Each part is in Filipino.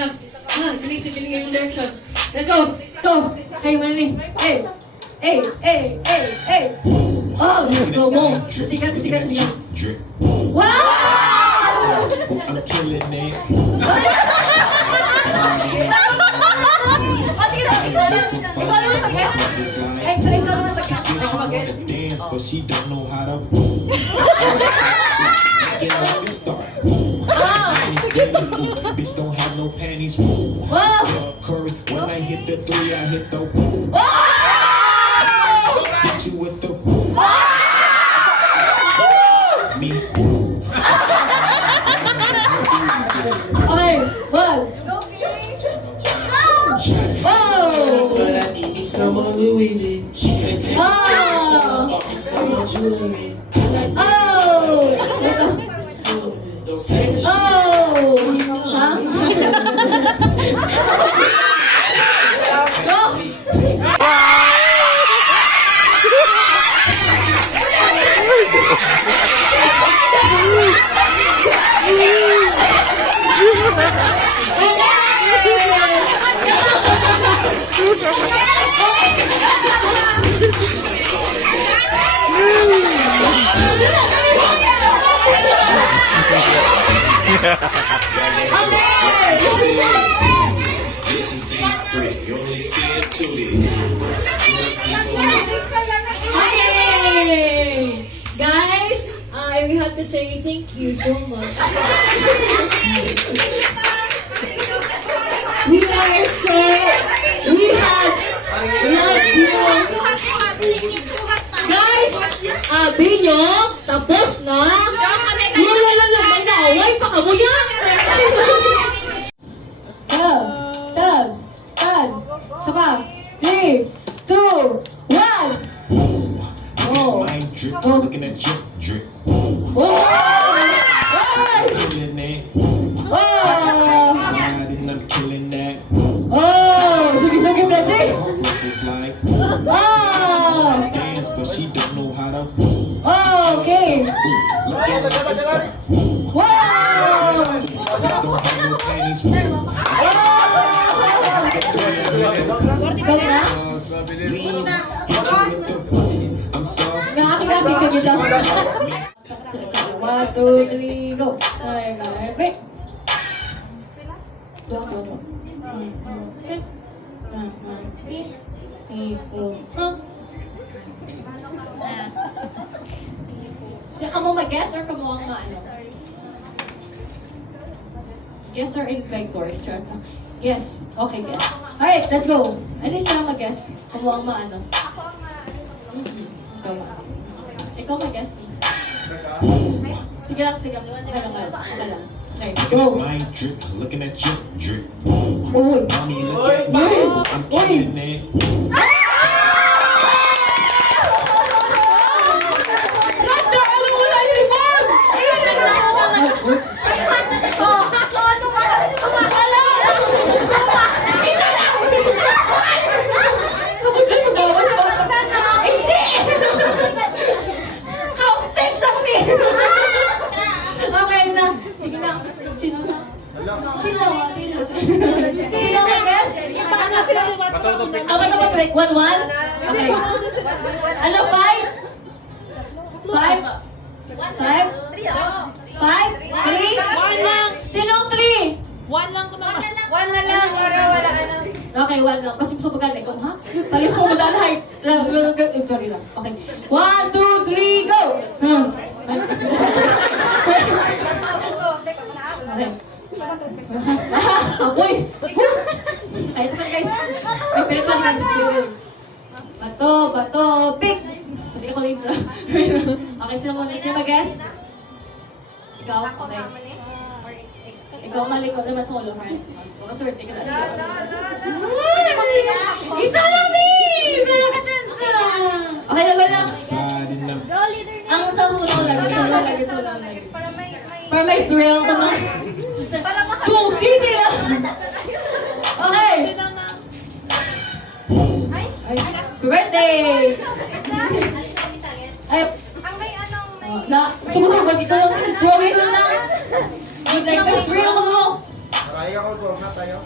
Isa. Galing sa galing yung direction. Let's go. So, hey, Manny. Hey. Hey, hey, hey, hey. Oh, let's go mo. Sikat. Wow! I'm killing it. She said she wanna dance, but she don't know how to. Get like a star. Bitch don't have no panties. Curry, when I hit the 3, I hit the. Hit you with the. Me. Okay, one. Whoa! But I need me some more Louis V. She said take a step, so I bought me some more jewelry. Oh! Don't say the shit. Oh! This is D3. You only see it to me. Hey! Guys, we have to say thank you so much. We are so... We had love you. Guys, sabi nyo, tapos na. Wala, may naaway pa ka mo yan. Tag. Saka. 3, 2, 1. Oh. Mind drip, looking at drip. Oh! Killing it. Oh! Side and I'm killing that. Oh! Sugi-sugi Brazil! It's like Oh! dance, but she don't know how to. Oh, okay! Looking like a star. Wow! Bitch don't have no panties. Ikaw na? Lean, hit you with the. I'm saucy. Nakakilasi ka dito. 1, 2, 3, go! Ay, break! Tuwa. Siya ka mo mag-guess or ka mo ang maano? Guess or inventors? Char. Yes. Okay, guess. Alright, let's go. Ano siya mag-guess? Ka mo ang maano? Ikaw mag-guess. Sige lang. Okay lang. Okay, go. Mind drip, looking at drip. Uy. Mommy, look at me. I'm killing it. Ganda! Alam mo na uniform! Okay na. Sige na. Sino na? Sino mag-guess? Okay na mag-break. 1-1? Okay. Ano, 5? 5? 3? Sino 3? One na lang, para wala ka na. Okay, 1 lang. Kasi gusto magaling ko, ha? Palis mo magaling height. Sorry lang. Okay. 1, 2, 3, go! Okay. Apoy! Kahit naman guys. May pilit pa din. Bato, pick! Hindi ako intro. Okay, sino mo? Sino mag-guess? Ikaw? Okay. Ikaw malikot naman sa ulo, right? Maswerte ka na. Isa lang din! Isa lang ka dyan! Okay, lang. Side and I'm. Ang sa ulo lagi. Para may thrill ka na. Juicy sila! Okay! Ay, birthday! Ay, Ang may anong may... na, sumutugod ito lang. Drawing ko lang. Good like may thrill ko mo. Kaya ko po, matay. Eh?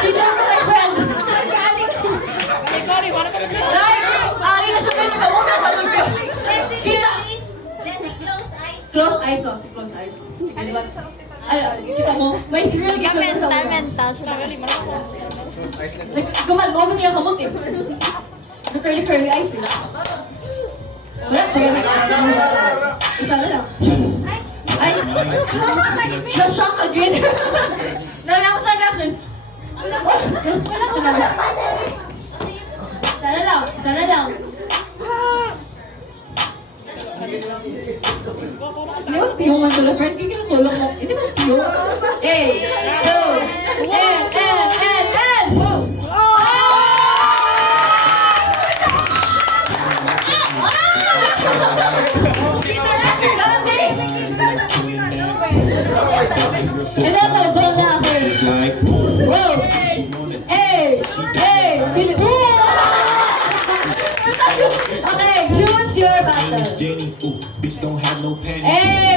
Cheater ka, my friend! Like, ari na siya kayo nagawag sa ko. Kita! Close eyes. Close eyes, oh. Close eyes. Kita mo, may thrill ka sa Mental, mga. mental. Gumalmo mo niya kamot eh. Curly eyes sila. Wala pa yan. Isa na lang. Ay! Na-shock again. Nami ako sa reaction. Sana lang. Sana lang. Hindi mo piyo man tulad. Friend, kikita tulong mo. Hindi mo piyo. Eh! Go! And that's how go now, It's like, Whoa! she wanted. Hey! Pili. Okay, choose your Name is battle. Jenny. Ooh, bitch don't have no panties. Hey!